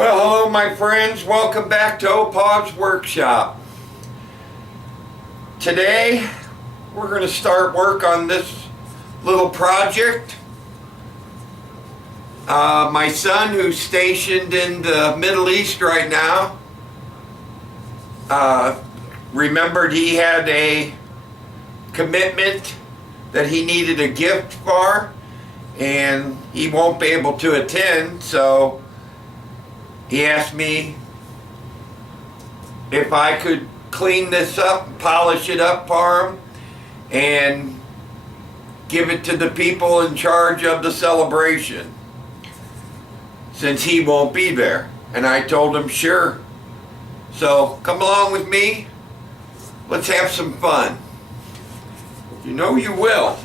Well, hello my friends, welcome back to Opaw's Workshop. Today we're going to start work on this little project. My son, who's stationed in the Middle East right now, remembered he had a commitment that he needed a gift for, and he won't be able to attend, so he asked me if I could clean this up and polish it up for him and give it to the people in charge of the celebration, since he won't be there. And I told him sure. So come along with me. Let's have some fun. You know you will.